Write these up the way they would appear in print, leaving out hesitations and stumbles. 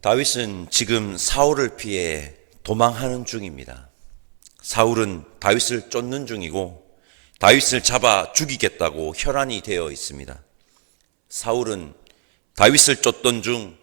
다윗은 지금 사울을 피해 도망하는 중입니다. 사울은 다윗을 쫓는 중이고 다윗을 잡아 죽이겠다고 혈안이 되어 있습니다. 사울은 다윗을 쫓던 중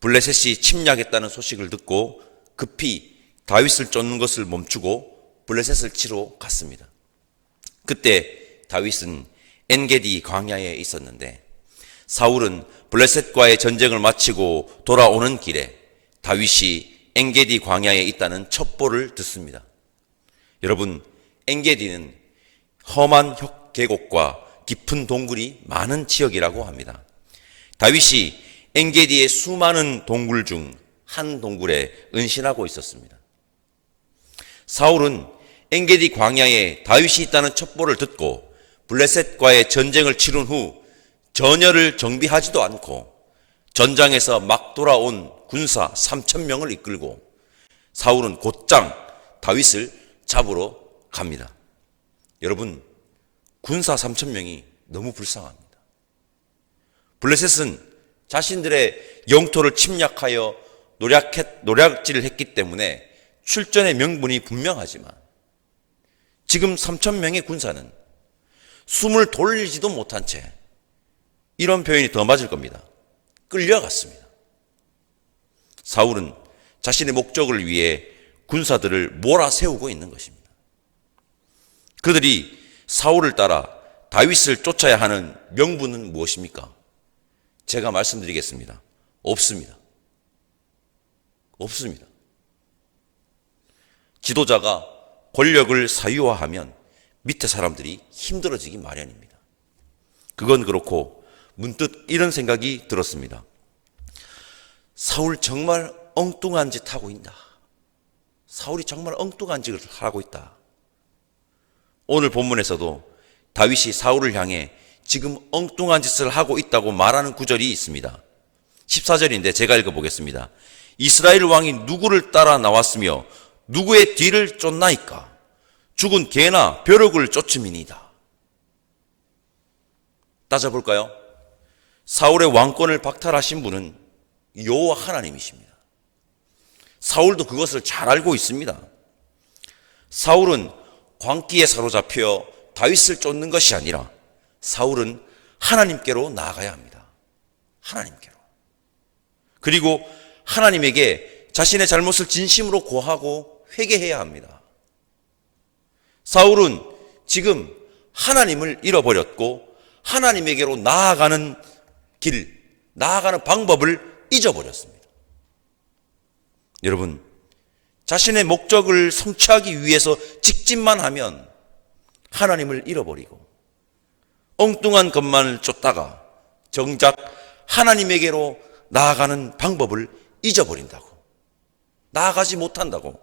블레셋이 침략했다는 소식을 듣고 급히 다윗을 쫓는 것을 멈추고 블레셋을 치러 갔습니다. 그때 다윗은 엔게디 광야에 있었는데 사울은 블레셋과의 전쟁을 마치고 돌아오는 길에 다윗이 엔게디 광야에 있다는 첩보를 듣습니다. 여러분, 엔게디는 험한 계곡과 깊은 동굴이 많은 지역이라고 합니다. 다윗이 엔게디의 수많은 동굴 중 한 동굴에 은신하고 있었습니다. 사울은 엔게디 광야에 다윗이 있다는 첩보를 듣고 블레셋과의 전쟁을 치른 후 전열을 정비하지도 않고 전장에서 막 돌아온 군사 3,000명을 이끌고 사울은 곧장 다윗을 잡으러 갑니다. 여러분, 군사 3,000명이 너무 불쌍합니다. 블레셋은 자신들의 영토를 침략하여 노략질을 했기 때문에 출전의 명분이 분명하지만 지금 3,000명의 군사는 숨을 돌리지도 못한 채, 이런 표현이 더 맞을 겁니다, 끌려갔습니다. 사울은 자신의 목적을 위해 군사들을 몰아세우고 있는 것입니다. 그들이 사울을 따라 다윗을 쫓아야 하는 명분은 무엇입니까? 제가 말씀드리겠습니다. 없습니다. 지도자가 권력을 사유화하면 밑에 사람들이 힘들어지기 마련입니다. 그건 그렇고 문득 이런 생각이 들었습니다. 사울 정말 엉뚱한 짓 하고 있다. 사울이 정말 엉뚱한 짓을 하고 있다. 오늘 본문에서도 다윗이 사울을 향해 지금 엉뚱한 짓을 하고 있다고 말하는 구절이 있습니다. 14절인데 제가 읽어보겠습니다. 이스라엘 왕이 누구를 따라 나왔으며 누구의 뒤를 쫓나이까? 죽은 개나 벼룩을 쫓음이니이다. 따져볼까요? 사울의 왕권을 박탈하신 분은 여호와 하나님이십니다. 사울도 그것을 잘 알고 있습니다. 사울은 광기에 사로잡혀 다윗을 쫓는 것이 아니라 사울은 하나님께로 나아가야 합니다. 하나님께로. 그리고 하나님에게 자신의 잘못을 진심으로 고하고 회개해야 합니다. 사울은 지금 하나님을 잃어버렸고 하나님에게로 나아가는 길, 나아가는 방법을 잊어버렸습니다. 여러분, 자신의 목적을 성취하기 위해서 직진만 하면 하나님을 잃어버리고 엉뚱한 것만을 쫓다가 정작 하나님에게로 나아가는 방법을 잊어버린다고, 나아가지 못한다고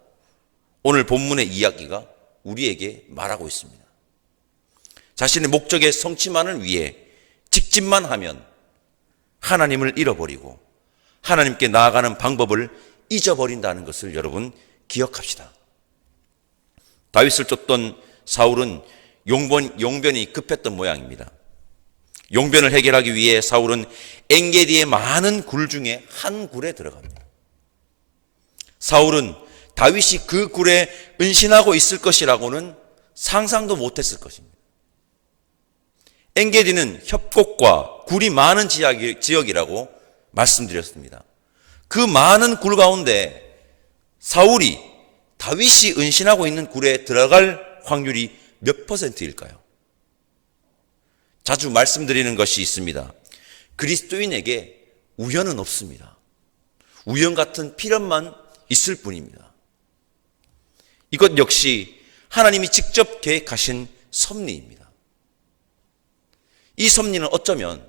오늘 본문의 이야기가 우리에게 말하고 있습니다. 자신의 목적의 성취만을 위해 직진만 하면 하나님을 잃어버리고 하나님께 나아가는 방법을 잊어버린다는 것을 여러분 기억합시다. 다윗을 쫓던 사울은 용변이 급했던 모양입니다. 용변을 해결하기 위해 사울은 엔게디의 많은 굴 중에 한 굴에 들어갑니다. 사울은 다윗이 그 굴에 은신하고 있을 것이라고는 상상도 못했을 것입니다. 엔게디는 협곡과 굴이 많은 지역이라고 말씀드렸습니다. 그 많은 굴 가운데 사울이 다윗이 은신하고 있는 굴에 들어갈 확률이 몇 %일까요? 자주 말씀드리는 것이 있습니다. 그리스도인에게 우연은 없습니다. 우연 같은 필연만 있을 뿐입니다. 이것 역시 하나님이 직접 계획하신 섭리입니다. 이 섭리는 어쩌면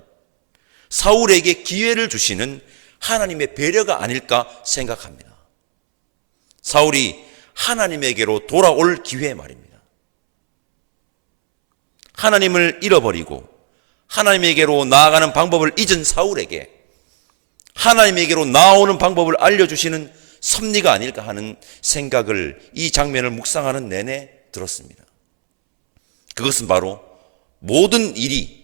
사울에게 기회를 주시는 하나님의 배려가 아닐까 생각합니다. 사울이 하나님에게로 돌아올 기회 말입니다. 하나님을 잃어버리고 하나님에게로 나아가는 방법을 잊은 사울에게 하나님에게로 나아오는 방법을 알려주시는 섭리가 아닐까 하는 생각을 이 장면을 묵상하는 내내 들었습니다. 그것은 바로 모든 일이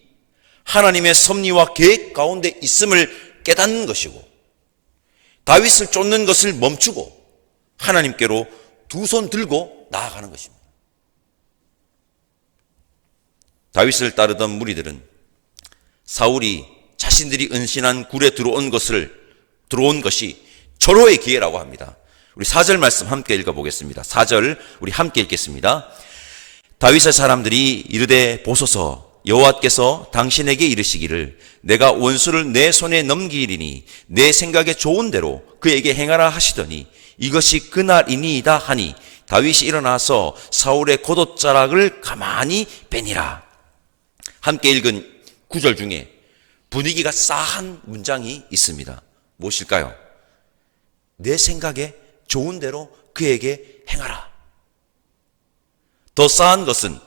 하나님의 섭리와 계획 가운데 있음을 깨닫는 것이고 다윗을 쫓는 것을 멈추고 하나님께로 두 손 들고 나아가는 것입니다. 다윗을 따르던 무리들은 사울이 자신들이 은신한 굴에 들어온 것이 절호의 기회라고 합니다. 우리 4절 말씀 함께 읽어보겠습니다. 4절 우리 함께 읽겠습니다. 다윗의 사람들이 이르되 보소서, 여호와께서 당신에게 이르시기를 내가 원수를 내 손에 넘기리니 내 생각에 좋은 대로 그에게 행하라 하시더니 이것이 그날이니이다 하니 다윗이 일어나서 사울의 겉옷자락을 가만히 빼니라. 함께 읽은 9절 중에 분위기가 싸한 문장이 있습니다. 무엇일까요? 내 생각에 좋은 대로 그에게 행하라. 더 싸한 것은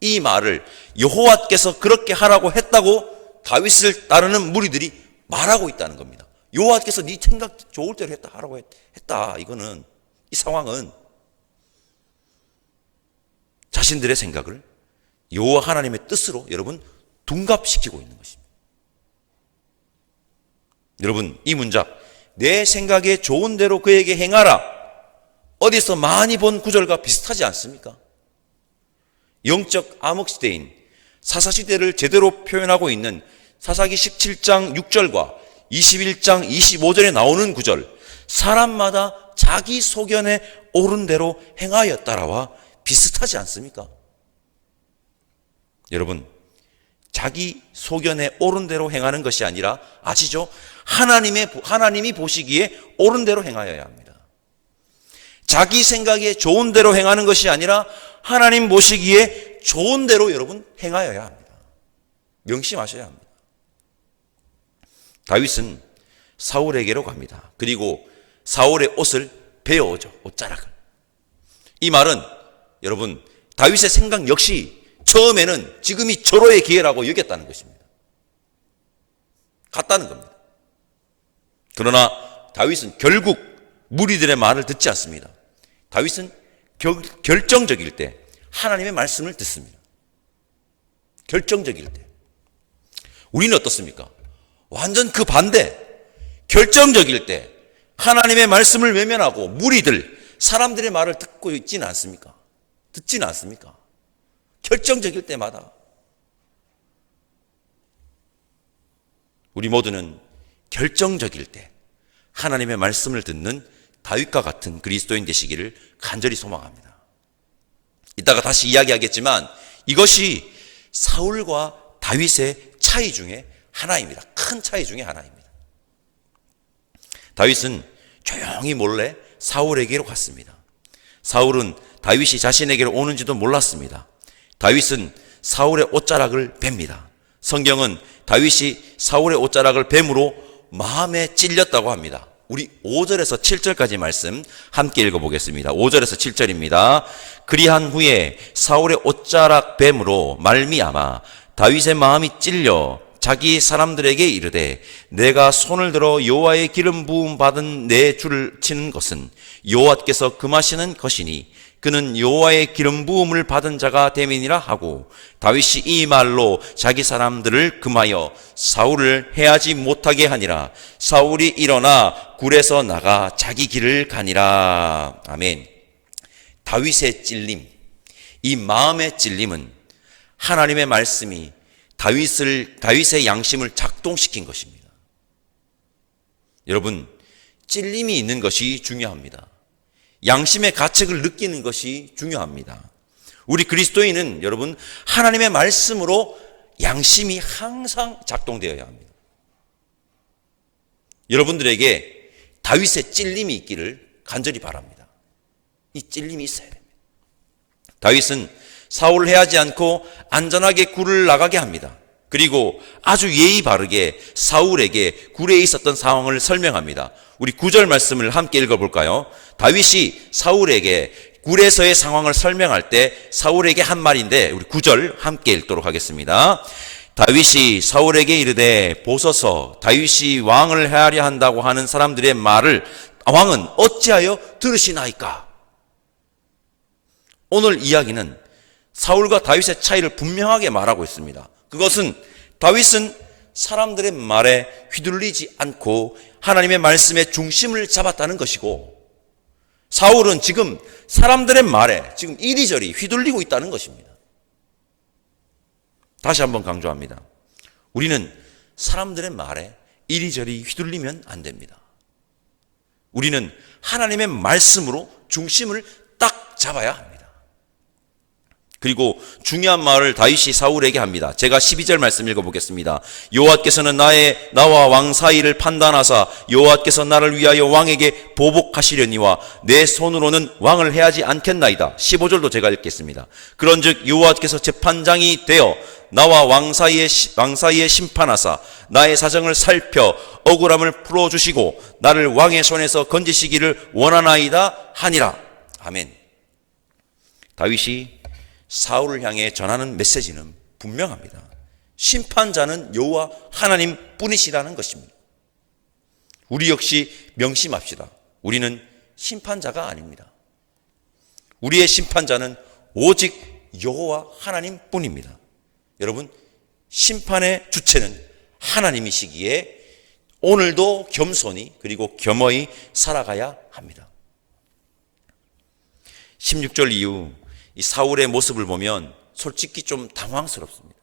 이 말을 여호와께서 그렇게 하라고 했다고 다윗을 따르는 무리들이 말하고 있다는 겁니다. 여호와께서 네 생각 좋을 대로 했다 하라고 했다. 이거는, 이 상황은 자신들의 생각을 여호와 하나님의 뜻으로 여러분 둔갑시키고 있는 것입니다. 여러분, 이 문장 내 생각에 좋은 대로 그에게 행하라, 어디서 많이 본 구절과 비슷하지 않습니까? 영적 암흑시대인 사사시대를 제대로 표현하고 있는 사사기 17장 6절과 21장 25절에 나오는 구절, 사람마다 자기 소견에 옳은 대로 행하였다라와 비슷하지 않습니까? 여러분, 자기 소견에 옳은 대로 행하는 것이 아니라, 아시죠? 하나님이 보시기에 옳은 대로 행하여야 합니다. 자기 생각에 좋은 대로 행하는 것이 아니라 하나님 보시기에 좋은 대로 여러분 행하여야 합니다. 명심하셔야 합니다. 다윗은 사울에게로 갑니다. 그리고 사울의 옷을 베어오죠. 옷자락을. 이 말은 여러분 다윗의 생각 역시 처음에는 지금이 절호의 기회라고 여겼다는 것입니다. 갔다는 겁니다. 그러나 다윗은 결국 무리들의 말을 듣지 않습니다. 다윗은 결정적일 때 하나님의 말씀을 듣습니다. 결정적일 때. 우리는 어떻습니까? 완전 그 반대. 결정적일 때 하나님의 말씀을 외면하고 무리들, 사람들의 말을 듣고 있지는 않습니까? 듣지는 않습니까? 결정적일 때마다. 우리 모두는 결정적일 때 하나님의 말씀을 듣는 다윗과 같은 그리스도인 되시기를 간절히 소망합니다. 이따가 다시 이야기하겠지만 이것이 사울과 다윗의 차이 중에 하나입니다. 큰 차이 중에 하나입니다. 다윗은 조용히 몰래 사울에게로 갔습니다. 사울은 다윗이 자신에게로 오는지도 몰랐습니다. 다윗은 사울의 옷자락을 뺍니다. 성경은 다윗이 사울의 옷자락을 뱀으로 마음에 찔렸다고 합니다. 우리 5절에서 7절까지 말씀 함께 읽어보겠습니다. 5절에서 7절입니다. 그리한 후에 사울의 옷자락 뱀으로 말미암아 다윗의 마음이 찔려 자기 사람들에게 이르되 내가 손을 들어 여호와의 기름 부음 받은 내 줄을 치는 것은 여호와께서 금하시는 것이니 그는 여호와의 기름 부음을 받은 자가 됨이니라 하고 다윗이 이 말로 자기 사람들을 금하여 사울을 해하지 못하게 하니라. 사울이 일어나 굴에서 나가 자기 길을 가니라. 아멘. 다윗의 찔림, 이 마음의 찔림은 하나님의 말씀이 다윗의 양심을 작동시킨 것입니다. 여러분, 찔림이 있는 것이 중요합니다. 양심의 가책을 느끼는 것이 중요합니다. 우리 그리스도인은 여러분 하나님의 말씀으로 양심이 항상 작동되어야 합니다. 여러분들에게 다윗의 찔림이 있기를 간절히 바랍니다. 이 찔림이 있어야 됩니다. 다윗은 사울을 해하지 않고 안전하게 굴을 나가게 합니다. 그리고 아주 예의 바르게 사울에게 굴에 있었던 상황을 설명합니다. 우리 9절 말씀을 함께 읽어볼까요? 다윗이 사울에게 굴에서의 상황을 설명할 때 사울에게 한 말인데 우리 9절 함께 읽도록 하겠습니다. 다윗이 사울에게 이르되 보소서, 다윗이 왕을 해하려 한다고 하는 사람들의 말을 왕은 어찌하여 들으시나이까? 오늘 이야기는 사울과 다윗의 차이를 분명하게 말하고 있습니다. 그것은 다윗은 사람들의 말에 휘둘리지 않고 하나님의 말씀의 중심을 잡았다는 것이고, 사울은 지금 사람들의 말에 지금 이리저리 휘둘리고 있다는 것입니다. 다시 한번 강조합니다. 우리는 사람들의 말에 이리저리 휘둘리면 안 됩니다. 우리는 하나님의 말씀으로 중심을 딱 잡아야 합니다. 그리고 중요한 말을 다윗이 사울에게 합니다. 제가 12절 말씀 읽어보겠습니다. 여호와께서는 나와 왕 사이를 판단하사 여호와께서 나를 위하여 왕에게 보복하시려니와 내 손으로는 왕을 해하지 않겠나이다. 15절도 제가 읽겠습니다. 그런즉 여호와께서 재판장이 되어 나와 왕 사이에 심판하사 나의 사정을 살펴 억울함을 풀어주시고 나를 왕의 손에서 건지시기를 원하나이다 하니라. 아멘. 다윗이 사울을 향해 전하는 메시지는 분명합니다. 심판자는 여호와 하나님 뿐이시라는 것입니다. 우리 역시 명심합시다. 우리는 심판자가 아닙니다. 우리의 심판자는 오직 여호와 하나님 뿐입니다. 여러분, 심판의 주체는 하나님이시기에 오늘도 겸손히 그리고 겸허히 살아가야 합니다. 16절 이후 이 사울의 모습을 보면 솔직히 좀 당황스럽습니다.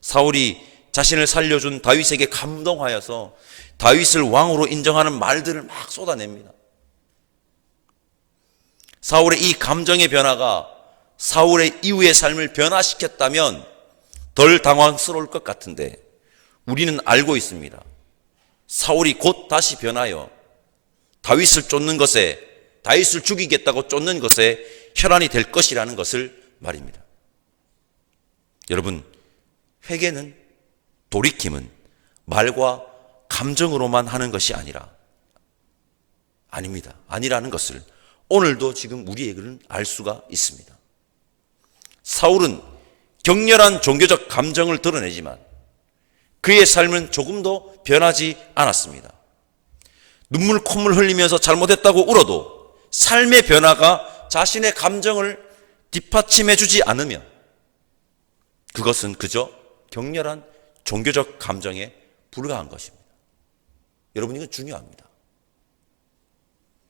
사울이 자신을 살려준 다윗에게 감동하여서 다윗을 왕으로 인정하는 말들을 막 쏟아냅니다. 사울의 이 감정의 변화가 사울의 이후의 삶을 변화시켰다면 덜 당황스러울 것 같은데, 우리는 알고 있습니다. 사울이 곧 다시 변하여 다윗을 죽이겠다고 쫓는 것에 혈안이 될 것이라는 것을 말입니다. 여러분, 회개는, 돌이킴은 말과 감정으로만 하는 것이 아니라는 것을 오늘도 지금 우리에게는 알 수가 있습니다. 사울은 격렬한 종교적 감정을 드러내지만 그의 삶은 조금도 변하지 않았습니다. 눈물 콧물 흘리면서 잘못했다고 울어도 삶의 변화가 자신의 감정을 뒷받침해 주지 않으면 그것은 그저 격렬한 종교적 감정에 불과한 것입니다. 여러분, 이건 중요합니다.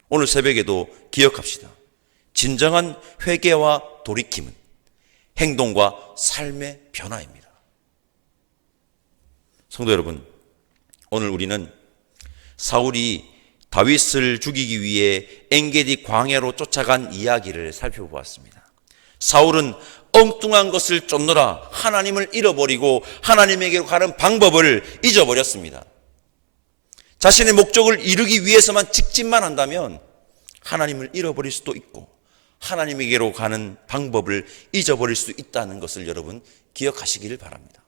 오늘 새벽에도 기억합시다. 진정한 회개와 돌이킴은 행동과 삶의 변화입니다. 성도 여러분, 오늘 우리는 사울이 다윗을 죽이기 위해 엔게디 광야로 쫓아간 이야기를 살펴보았습니다. 사울은 엉뚱한 것을 쫓느라 하나님을 잃어버리고 하나님에게로 가는 방법을 잊어버렸습니다. 자신의 목적을 이루기 위해서만 직진만 한다면 하나님을 잃어버릴 수도 있고 하나님에게로 가는 방법을 잊어버릴 수 있다는 것을 여러분 기억하시기를 바랍니다.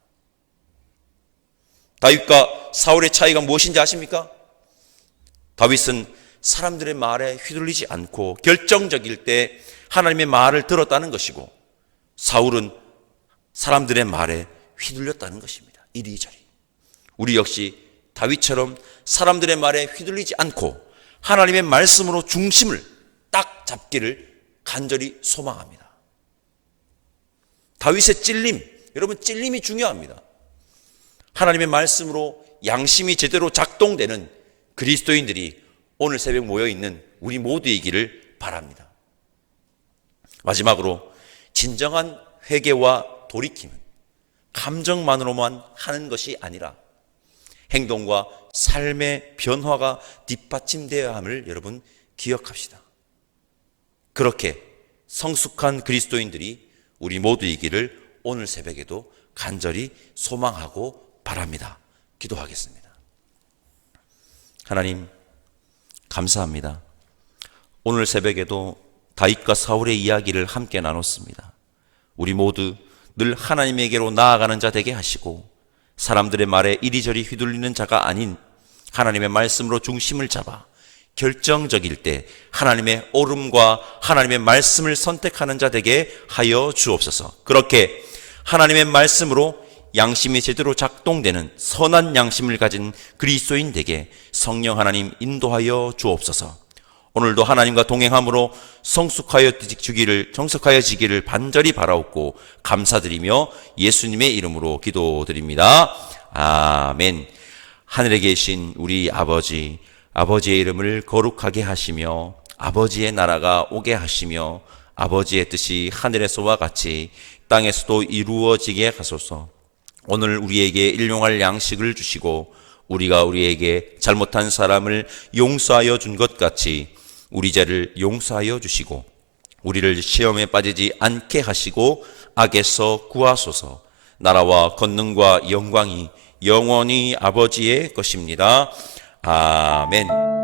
다윗과 사울의 차이가 무엇인지 아십니까? 다윗은 사람들의 말에 휘둘리지 않고 결정적일 때 하나님의 말을 들었다는 것이고, 사울은 사람들의 말에 휘둘렸다는 것입니다. 이리저리. 우리 역시 다윗처럼 사람들의 말에 휘둘리지 않고 하나님의 말씀으로 중심을 딱 잡기를 간절히 소망합니다. 다윗의 찔림, 여러분, 찔림이 중요합니다. 하나님의 말씀으로 양심이 제대로 작동되는 그리스도인들이 오늘 새벽 모여있는 우리 모두이기를 바랍니다. 마지막으로, 진정한 회개와 돌이킴은 감정만으로만 하는 것이 아니라 행동과 삶의 변화가 뒷받침되어야 함을 여러분 기억합시다. 그렇게 성숙한 그리스도인들이 우리 모두이기를 오늘 새벽에도 간절히 소망하고 바랍니다. 기도하겠습니다. 하나님, 감사합니다. 오늘 새벽에도 다윗과 사울의 이야기를 함께 나눴습니다. 우리 모두 늘 하나님에게로 나아가는 자 되게 하시고 사람들의 말에 이리저리 휘둘리는 자가 아닌 하나님의 말씀으로 중심을 잡아 결정적일 때 하나님의 옳음과 하나님의 말씀을 선택하는 자 되게 하여 주옵소서. 그렇게 하나님의 말씀으로 양심이 제대로 작동되는 선한 양심을 가진 그리스도인 되게 성령 하나님 인도하여 주옵소서. 오늘도 하나님과 동행함으로 정숙하여 지기를 간절히 바라옵고 감사드리며 예수님의 이름으로 기도드립니다. 아멘. 하늘에 계신 우리 아버지, 아버지의 이름을 거룩하게 하시며 아버지의 나라가 오게 하시며 아버지의 뜻이 하늘에서와 같이 땅에서도 이루어지게 하소서. 오늘 우리에게 일용할 양식을 주시고 우리가 우리에게 잘못한 사람을 용서하여 준 것 같이 우리 죄를 용서하여 주시고 우리를 시험에 빠지지 않게 하시고 악에서 구하소서. 나라와 권능과 영광이 영원히 아버지의 것입니다. 아멘.